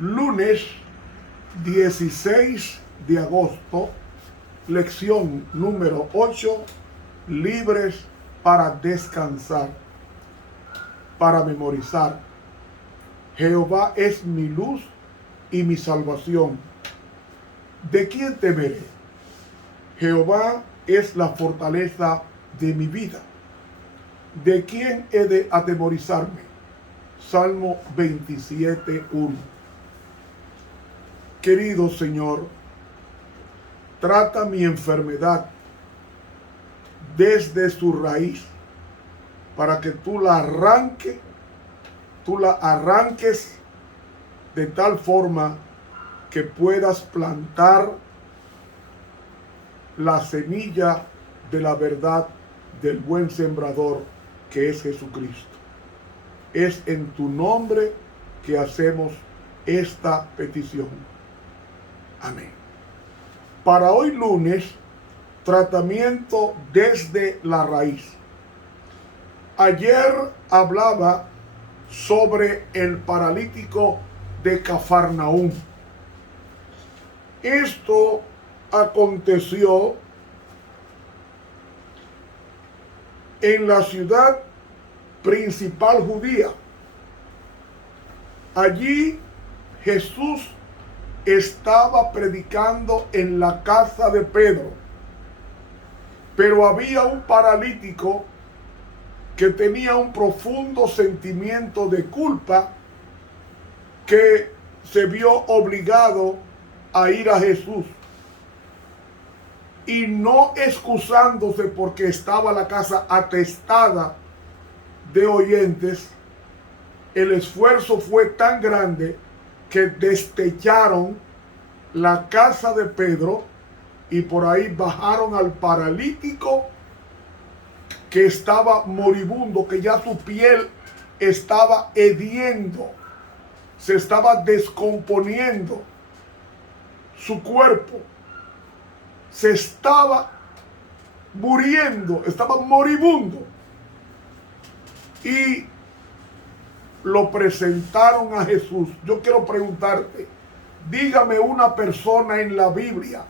Lunes 16 de agosto, lección número 8, libres para descansar, para memorizar. Jehová es mi luz y mi salvación. ¿De quién temeré? Jehová es la fortaleza de mi vida. ¿De quién he de atemorizarme? Salmo 27:1. Querido Señor, trata mi enfermedad desde su raíz para que tú la arranques de tal forma que puedas plantar la semilla de la verdad del buen sembrador que es Jesucristo. Es en tu nombre que hacemos esta petición. Amén. Para hoy lunes, tratamiento desde la raíz. Ayer hablaba sobre el paralítico de Cafarnaúm. Esto aconteció en la ciudad principal judía. Allí Jesús estaba predicando en la casa de Pedro, pero había un paralítico que tenía un profundo sentimiento de culpa, que se vio obligado a ir a Jesús, y no excusándose porque estaba la casa atestada de oyentes. El esfuerzo fue tan grande que destecharon la casa de Pedro y por ahí bajaron al paralítico que estaba moribundo, que ya su piel estaba hediendo, se estaba descomponiendo, su cuerpo se estaba muriendo, estaba moribundo, y lo presentaron a Jesús. Yo quiero preguntarte, dígame una persona en la Biblia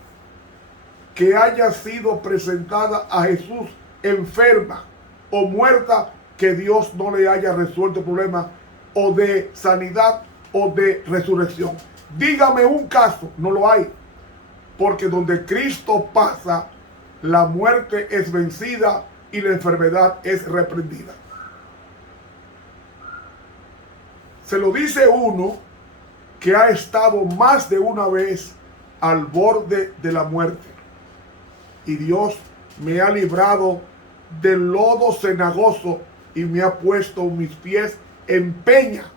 que haya sido presentada a Jesús enferma o muerta, que Dios no le haya resuelto el problema o de sanidad o de resurrección. Dígame un caso. No lo hay, porque donde Cristo pasa, la muerte es vencida y la enfermedad es reprendida. Se lo dice uno que ha estado más de una vez al borde de la muerte. Y Dios me ha librado del lodo cenagoso y me ha puesto mis pies en peña.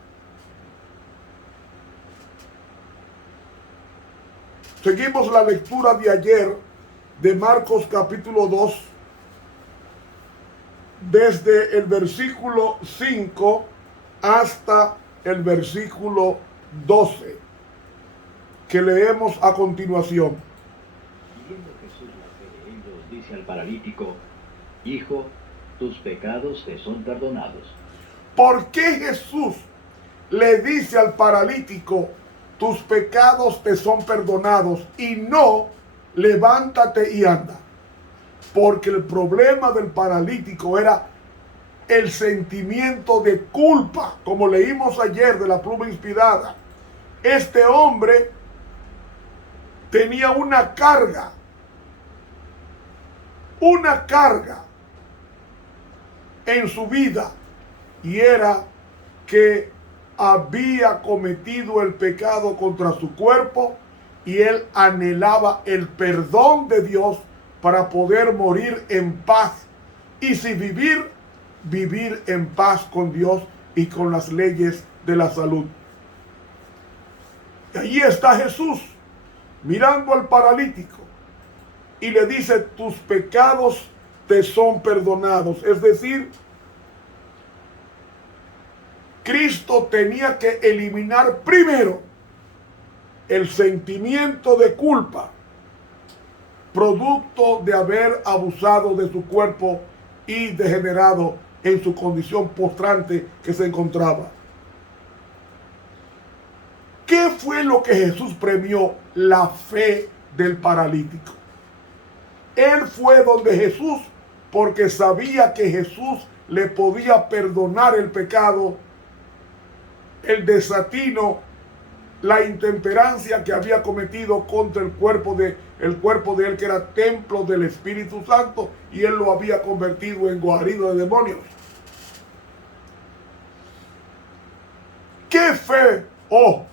Seguimos la lectura de ayer de Marcos capítulo 2, desde el versículo 5 hasta el versículo 12, que leemos a continuación. Viendo Jesús la fe de ellos, dice al paralítico: Hijo, tus pecados te son perdonados. ¿Por qué Jesús le dice al paralítico: tus pecados te son perdonados, y no levántate y anda? Porque el problema del paralítico era el sentimiento de culpa, como leímos ayer de la pluma inspirada. Este hombre tenía una carga en su vida, y era que había cometido el pecado contra su cuerpo, y él anhelaba el perdón de Dios para poder morir en paz, y si vivir en paz con Dios y con las leyes de la salud. Y allí está Jesús mirando al paralítico y le dice: tus pecados te son perdonados. Es decir, Cristo tenía que eliminar primero el sentimiento de culpa, producto de haber abusado de su cuerpo y degenerado en su condición postrante que se encontraba. ¿Qué fue lo que Jesús premió? La fe del paralítico. Él fue donde Jesús porque sabía que Jesús le podía perdonar el pecado, el desatino, la intemperancia que había cometido contra el cuerpo de él, que era templo del Espíritu Santo, y él lo había convertido en guarida de demonios. ¿Qué fe? Oh,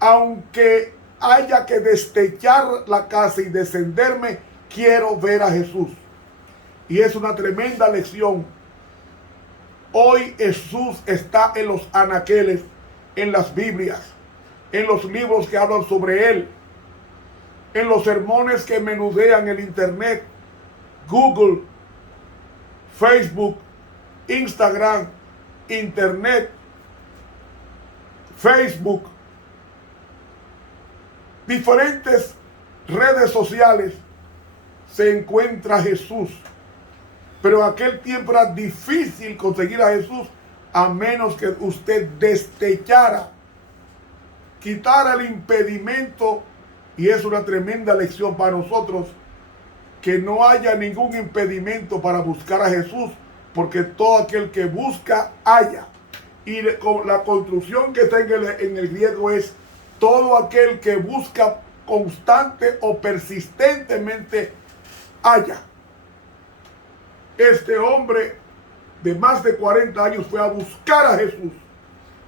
aunque haya que destechar la casa y descenderme, quiero ver a Jesús. Y es una tremenda lección. Hoy Jesús está en los anaqueles, en las Biblias, en los libros que hablan sobre Él, en los sermones que menudean el Internet, Google, Facebook, Instagram, Internet, Facebook, diferentes redes sociales, se encuentra Jesús. Pero en aquel tiempo era difícil conseguir a Jesús a menos que usted destechara, quitara el impedimento. Y es una tremenda lección para nosotros, que no haya ningún impedimento para buscar a Jesús, porque todo aquel que busca, halla. Y con la construcción que está en el griego es todo aquel que busca constante o persistentemente, halla. Este hombre de más de 40 años fue a buscar a Jesús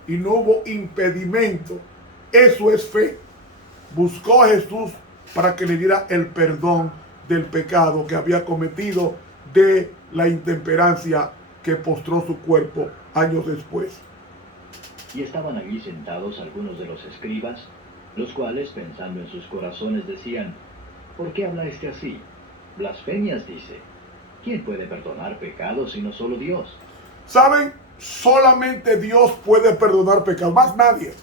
y no hubo impedimento. Eso es fe. Buscó a Jesús para que le diera el perdón del pecado que había cometido, de la intemperancia que postró su cuerpo años después. Y estaban allí sentados algunos de los escribas, los cuales, pensando en sus corazones, decían: ¿por qué habla este así? Blasfemias dice. ¿Quién puede perdonar pecados sino solo Dios? ¿Saben? Solamente Dios puede perdonar pecados, más nadie.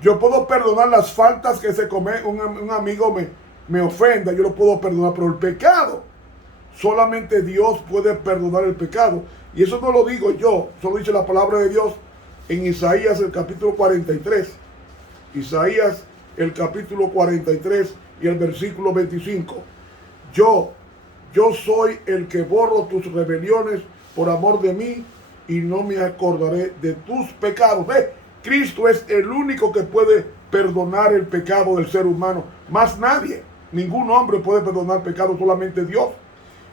Yo puedo perdonar las faltas que se comete, un amigo me ofenda, yo lo puedo perdonar, pero el pecado, solamente Dios puede perdonar el pecado. Y eso no lo digo yo, solo dice la palabra de Dios en Isaías el capítulo 43. Isaías el capítulo 43 y el versículo 25. Yo soy el que borro tus rebeliones por amor de mí, y no me acordaré de tus pecados. Cristo es el único que puede perdonar el pecado del ser humano. Más nadie. Ningún hombre puede perdonar pecado, solamente Dios.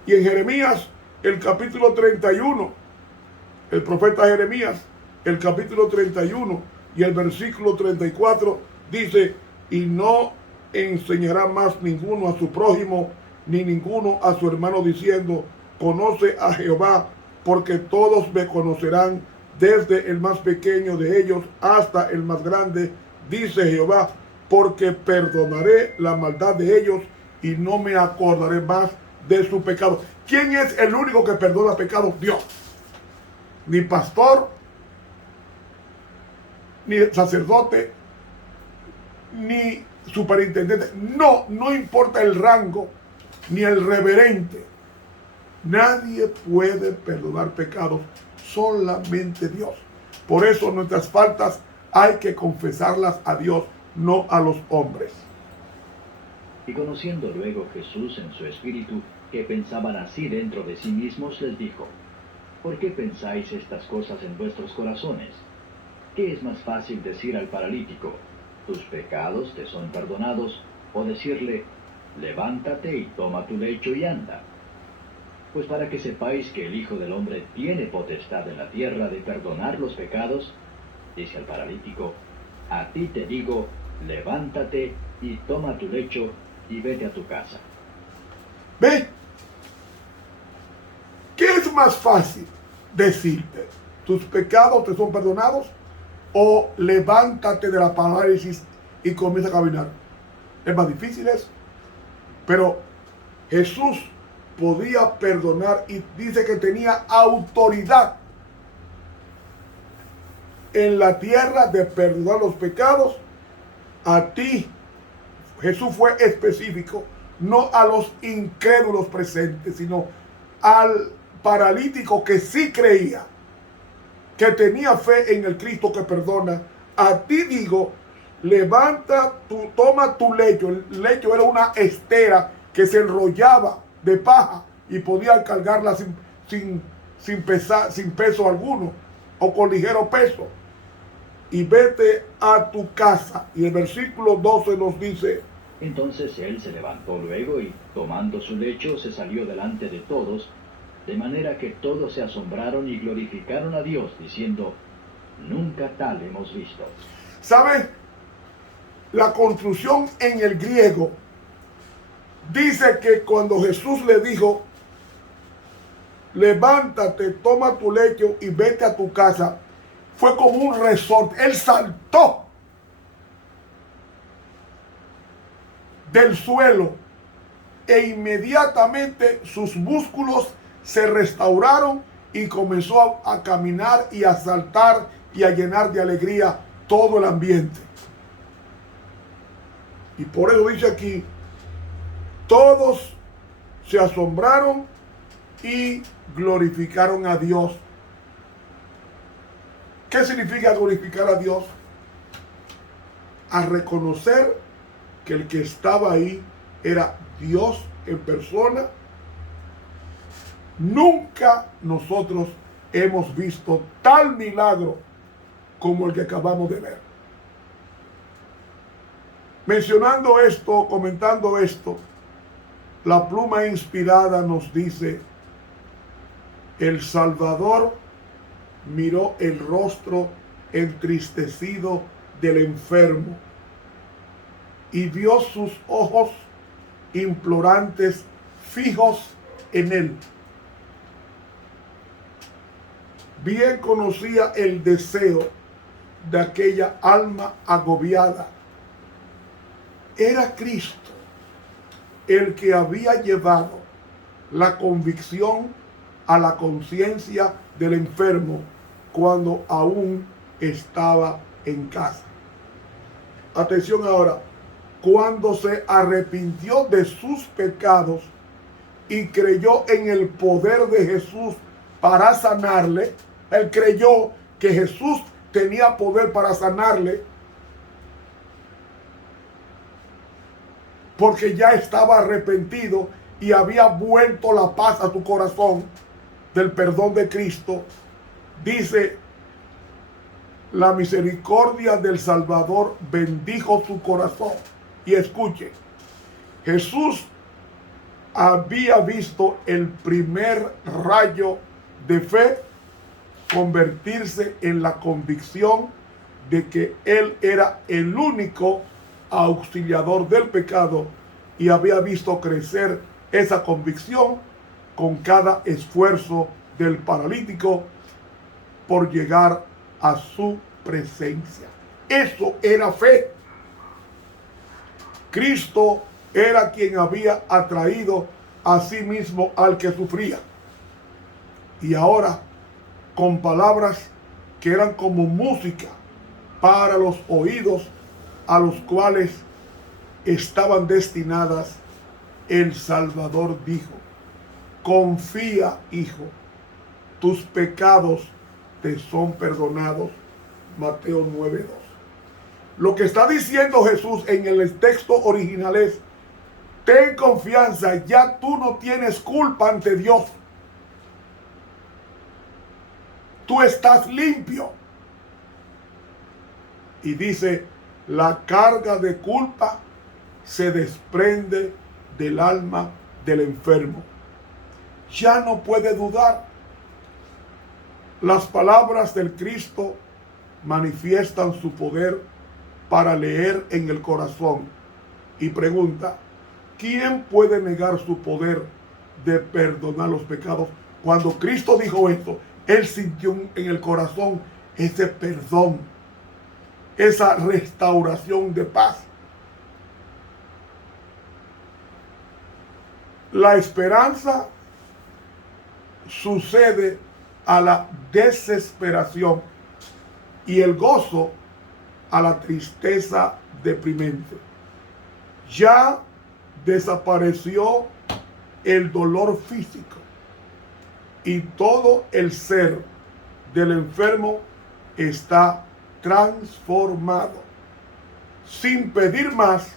Y en Jeremías, el capítulo 31, el profeta Jeremías, el capítulo 31 y el versículo 34, dice: y no enseñará más ninguno a su prójimo, ni ninguno a su hermano, diciendo: conoce a Jehová, porque todos me conocerán, desde el más pequeño de ellos hasta el más grande, dice Jehová, porque perdonaré la maldad de ellos y no me acordaré más de su pecado. ¿Quién es el único que perdona pecados? Dios. Ni pastor, ni sacerdote, ni superintendente. No importa el rango, ni el reverente. Nadie puede perdonar pecados, solamente Dios. Por eso nuestras faltas hay que confesarlas a Dios, no a los hombres. Y conociendo luego Jesús en su espíritu que pensaban así dentro de sí mismos, les dijo: ¿por qué pensáis estas cosas en vuestros corazones? ¿Qué es más fácil decir al paralítico: tus pecados te son perdonados, o decirle: levántate y toma tu lecho y anda? Pues para que sepáis que el Hijo del Hombre tiene potestad en la tierra de perdonar los pecados, dice al paralítico: a ti te digo, levántate y toma tu lecho y vete a tu casa. ¿Ve? ¿Qué es más fácil decirte? ¿Tus pecados te son perdonados? ¿O levántate de la parálisis y comienza a caminar? Es más difícil eso. Pero Jesús podía perdonar, y dice que tenía autoridad en la tierra de perdonar los pecados. A ti, Jesús fue específico, no a los incrédulos presentes, sino al paralítico que sí creía, que tenía fe en el Cristo que perdona, a ti digo, levanta, toma tu lecho. El lecho era una estera que se enrollaba de paja y podía cargarla sin peso alguno o con ligero peso. Y vete a tu casa. Y el versículo 12 nos dice: Entonces él se levantó luego y, tomando su lecho, se salió delante de todos, de manera que todos se asombraron y glorificaron a Dios, diciendo: Nunca tal hemos visto. ¿Sabe? La construcción en el griego dice que cuando Jesús le dijo, levántate, toma tu lecho y vete a tu casa, fue como un resorte. Él saltó del suelo e inmediatamente sus músculos se restauraron y comenzó a caminar y a saltar y a llenar de alegría todo el ambiente. Y por eso dice aquí, todos se asombraron y glorificaron a Dios. ¿Qué significa glorificar a Dios? A reconocer que el que estaba ahí era Dios en persona. Nunca nosotros hemos visto tal milagro como el que acabamos de ver. Mencionando esto, comentando esto, la pluma inspirada nos dice: el Salvador miró el rostro entristecido del enfermo y vio sus ojos implorantes fijos en él. Bien conocía el deseo de aquella alma agobiada. Era Cristo el que había llevado la convicción a la conciencia del enfermo cuando aún estaba en casa. Atención ahora, cuando se arrepintió de sus pecados y creyó en el poder de Jesús para sanarle, él creyó que Jesús tenía poder para sanarle, porque ya estaba arrepentido y había vuelto la paz a su corazón del perdón de Cristo. Dice, la misericordia del Salvador bendijo su corazón. Y escuche, Jesús había visto el primer rayo de fe convertirse en la convicción de que Él era el único auxiliador del pecado, y había visto crecer esa convicción con cada esfuerzo del paralítico por llegar a su presencia. Eso era fe. Cristo era quien había atraído a sí mismo al que sufría. Y ahora, con palabras que eran como música para los oídos a los cuales estaban destinadas, el Salvador dijo: confía, hijo, tus pecados te son perdonados. Mateo 9:2. Lo que está diciendo Jesús en el texto original es: ten confianza, ya tú no tienes culpa ante Dios. Tú estás limpio. Y dice, la carga de culpa se desprende del alma del enfermo. Ya no puede dudar. Las palabras del Cristo manifiestan su poder para leer en el corazón. Y pregunta, ¿quién puede negar su poder de perdonar los pecados? Cuando Cristo dijo esto, Él sintió en el corazón ese perdón, esa restauración de paz. La esperanza sucede a la desesperación y el gozo a la tristeza deprimente. Ya desapareció el dolor físico y todo el ser del enfermo está transformado. Sin pedir más,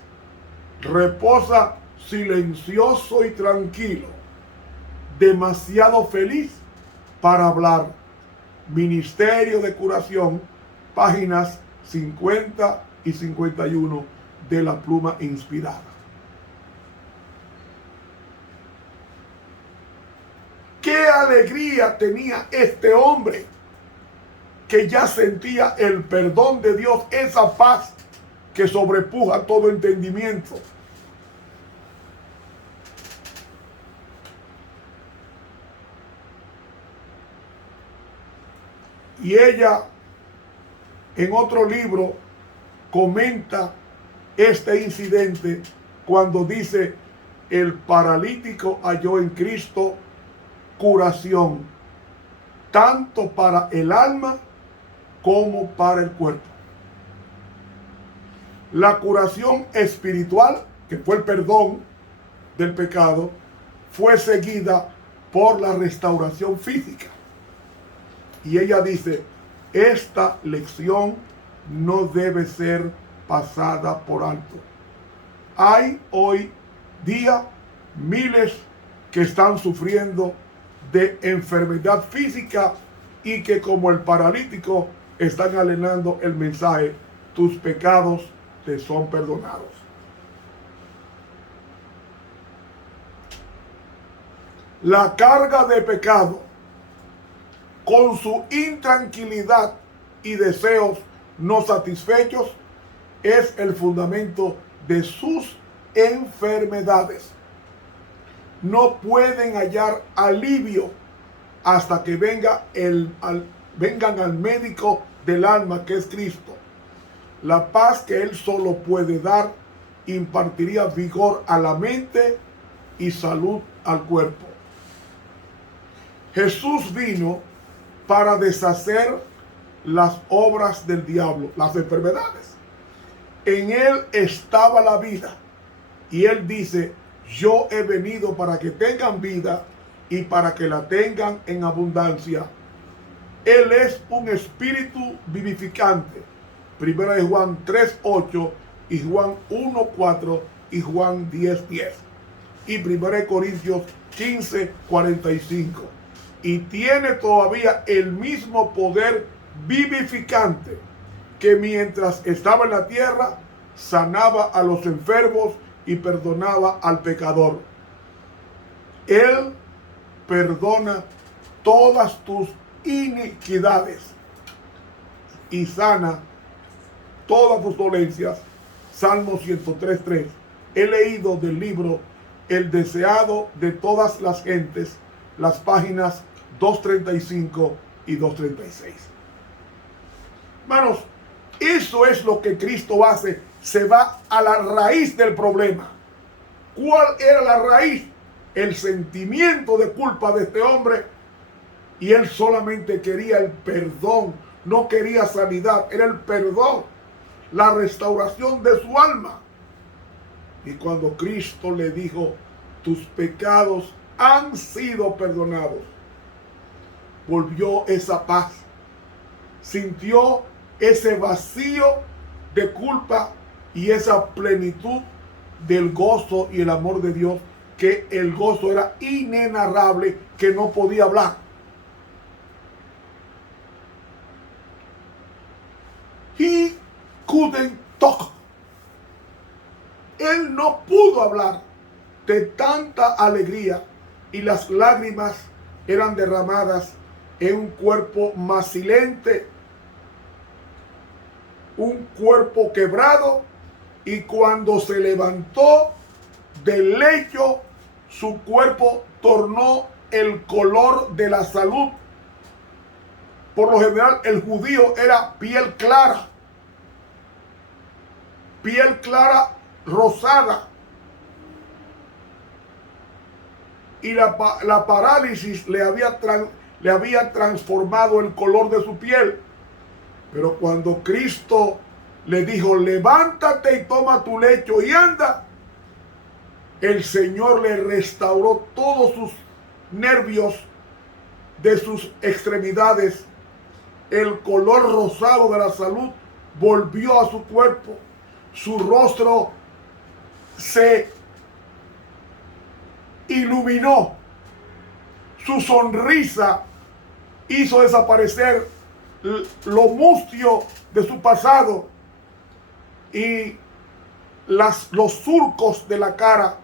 reposa silencioso y tranquilo, demasiado feliz para hablar. Ministerio de Curación, páginas 50 y 51 de La Pluma Inspirada. ¡Qué alegría tenía este hombre que ya sentía el perdón de Dios, esa paz que sobrepuja todo entendimiento! Y ella, en otro libro, comenta este incidente cuando dice: el paralítico halló en Cristo curación, tanto para el alma como para el cuerpo. La curación espiritual, que fue el perdón del pecado, fue seguida por la restauración física. Y ella dice: esta lección no debe ser pasada por alto. Hay hoy día miles que están sufriendo de enfermedad física y que, como el paralítico, están alentando el mensaje: tus pecados te son perdonados. La carga de pecado, con su intranquilidad y deseos no satisfechos, es el fundamento de sus enfermedades. No pueden hallar alivio hasta que vengan al médico del alma, que es Cristo. La paz que Él solo puede dar impartiría vigor a la mente y salud al cuerpo. Jesús vino para deshacer las obras del diablo, las enfermedades. En Él estaba la vida. Y Él dice: yo he venido para que tengan vida y para que la tengan en abundancia. Él es un espíritu vivificante. Primera de Juan 3:8 y Juan 1:4 y Juan 10:10. Y Primera de Corintios 15:45. Y tiene todavía el mismo poder vivificante que mientras estaba en la tierra sanaba a los enfermos y perdonaba al pecador. Él perdona todas tus iniquidades y sana todas tus dolencias. Salmo 103:3. He leído del libro El deseado de todas las gentes, las páginas 235 y 236. Hermanos, eso es lo que Cristo hace. Se va a la raíz del problema. ¿Cuál era la raíz? El sentimiento de culpa de este hombre. Y él solamente quería el perdón. No quería sanidad. Era el perdón. La restauración de su alma. Y cuando Cristo le dijo: tus pecados han sido perdonados, volvió esa paz. Sintió ese vacío de culpa y esa plenitud del gozo y el amor de Dios, que el gozo era inenarrable, que no podía hablar. He couldn't talk. Él no pudo hablar de tanta alegría, y las lágrimas eran derramadas en un cuerpo macilente, un cuerpo quebrado. Y cuando se levantó del lecho, su cuerpo tornó el color de la salud. Por lo general, el judío era piel clara rosada, y la parálisis le había transformado el color de su piel. Pero cuando Cristo le dijo: levántate y toma tu lecho y anda, el Señor le restauró todos sus nervios de sus extremidades, el color rosado de la salud volvió a su cuerpo, su rostro se iluminó, su sonrisa hizo desaparecer lo mustio de su pasado y los surcos de la cara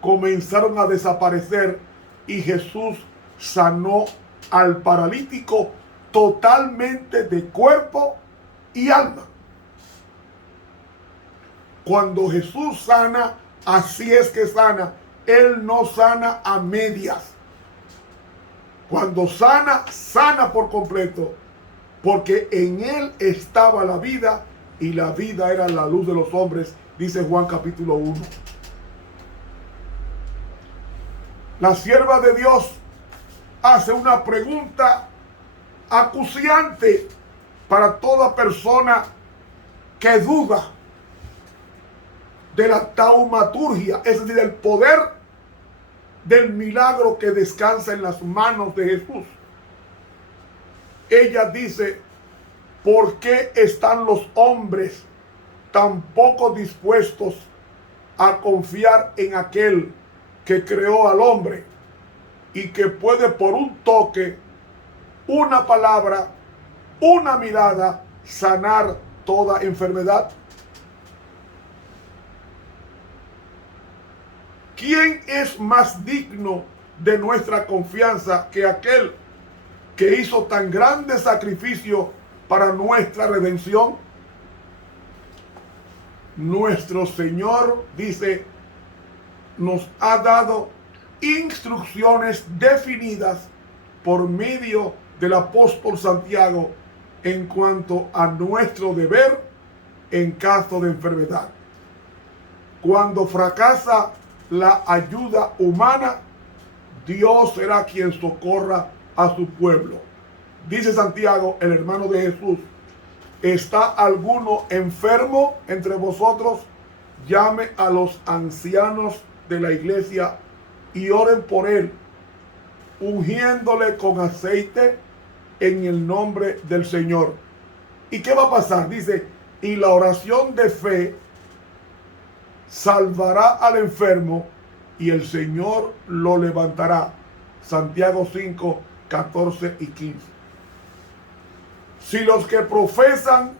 comenzaron a desaparecer y Jesús sanó al paralítico totalmente de cuerpo y alma. Cuando Jesús sana, así es que sana. Él no sana a medias. Cuando sana, sana por completo, porque en Él estaba la vida y la vida era la luz de los hombres, dice Juan capítulo 1. La sierva de Dios hace una pregunta acuciante para toda persona que duda de la taumaturgia, es decir, del poder del milagro que descansa en las manos de Jesús. Ella dice: ¿por qué están los hombres tan poco dispuestos a confiar en aquel que creó al hombre y que puede por un toque, una palabra, una mirada, sanar toda enfermedad? ¿Quién es más digno de nuestra confianza que aquel que hizo tan grande sacrificio para nuestra redención? Nuestro Señor, dice, nos ha dado instrucciones definidas por medio del apóstol Santiago en cuanto a nuestro deber en caso de enfermedad. Cuando fracasa la ayuda humana, Dios será quien socorra a su pueblo. Dice Santiago, el hermano de Jesús: ¿está alguno enfermo entre vosotros? Llame a los ancianos de la iglesia y oren por él, ungiéndole con aceite en el nombre del Señor. ¿Y qué va a pasar? Dice: y la oración de fe salvará al enfermo y el Señor lo levantará. Santiago 5, 14 y 15. Si los que profesan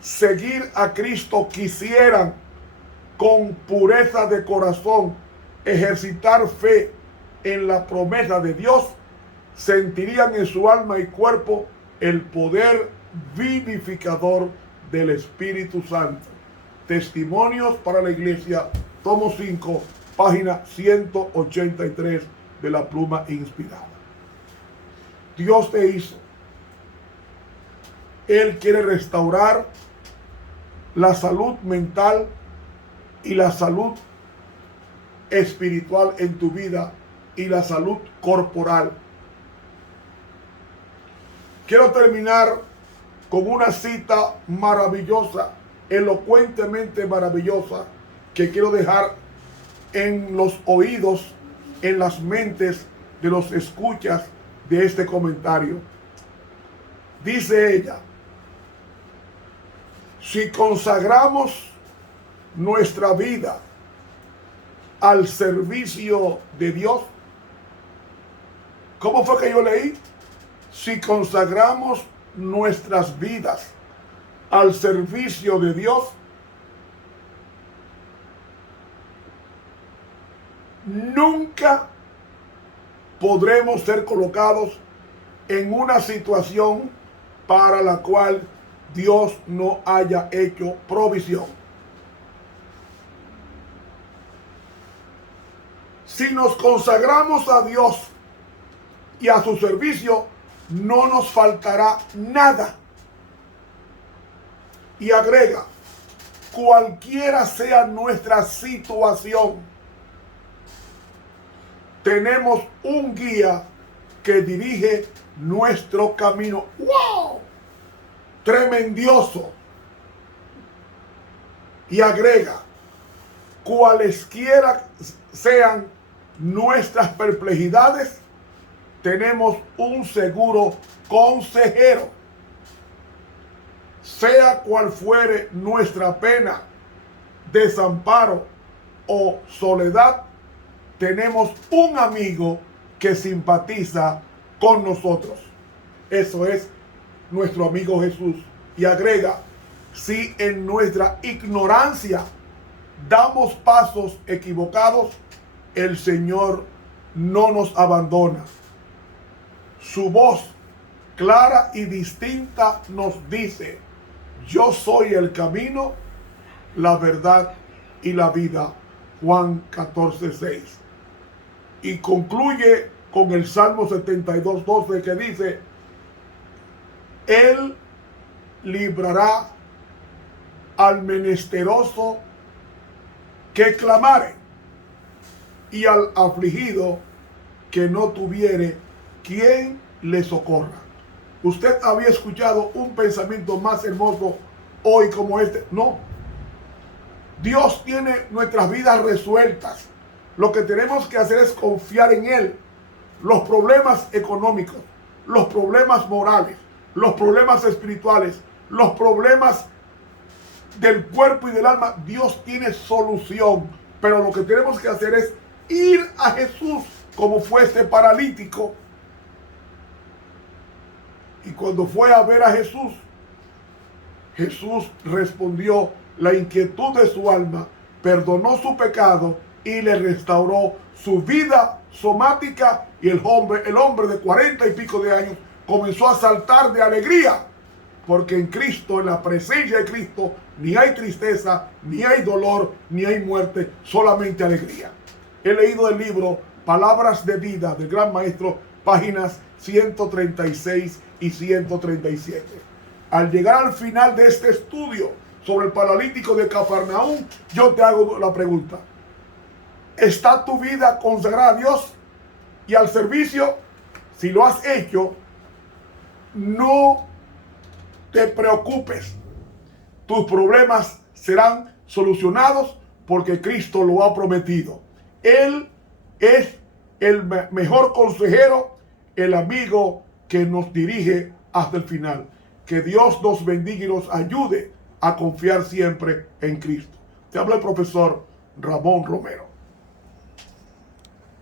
seguir a Cristo quisieran con pureza de corazón ejercitar fe en la promesa de Dios, sentirían en su alma y cuerpo el poder vivificador del Espíritu Santo. Testimonios para la Iglesia, tomo 5, página 183 de la pluma inspirada. Dios te hizo. Él quiere restaurar la salud mental y la salud espiritual en tu vida y la salud corporal. Quiero terminar con una cita maravillosa, elocuentemente maravillosa, que quiero dejar en los oídos, en las mentes de los escuchas de este comentario. Dice ella: si consagramos nuestra vida al servicio de Dios, ¿cómo fue que yo leí? Si consagramos nuestras vidas al servicio de Dios, nunca podremos ser colocados en una situación para la cual Dios no haya hecho provisión. Si nos consagramos a Dios y a su servicio, no nos faltará nada. Y agrega: cualquiera sea nuestra situación, tenemos un guía que dirige nuestro camino. ¡Wow! Tremendioso. Y agrega: cualesquiera sean nuestras perplejidades, tenemos un seguro consejero. Sea cual fuere nuestra pena, desamparo o soledad, tenemos un amigo que simpatiza con nosotros. Eso es nuestro amigo Jesús. Y agrega, si en nuestra ignorancia damos pasos equivocados, el Señor no nos abandona. Su voz clara y distinta nos dice: yo soy el camino, la verdad y la vida. Juan 14:6. Y concluye con el Salmo 72:12, que dice: Él librará al menesteroso que clamare, y al afligido que no tuviere quien le socorra. ¿Usted había escuchado un pensamiento más hermoso hoy como este? No. Dios tiene nuestras vidas resueltas. Lo que tenemos que hacer es confiar en Él. Los problemas económicos, los problemas morales, los problemas espirituales, los problemas del cuerpo y del alma, Dios tiene solución. Pero lo que tenemos que hacer es ir a Jesús, como fue este paralítico. Y cuando fue a ver a Jesús, Jesús respondió la inquietud de su alma, perdonó su pecado y le restauró su vida somática. Y el hombre de 40 y pico de años comenzó a saltar de alegría, porque en Cristo, en la presencia de Cristo, ni hay tristeza, ni hay dolor, ni hay muerte, solamente alegría. He leído el libro Palabras de Vida del Gran Maestro, páginas 136 y 137. Al llegar al final de este estudio sobre el paralítico de Cafarnaúm, yo te hago la pregunta: ¿está tu vida consagrada a Dios y al servicio? Si lo has hecho, no te preocupes. Tus problemas serán solucionados porque Cristo lo ha prometido. Él es el mejor consejero, el amigo que nos dirige hasta el final. Que Dios nos bendiga y nos ayude a confiar siempre en Cristo. Te habla el profesor Ramón Romero.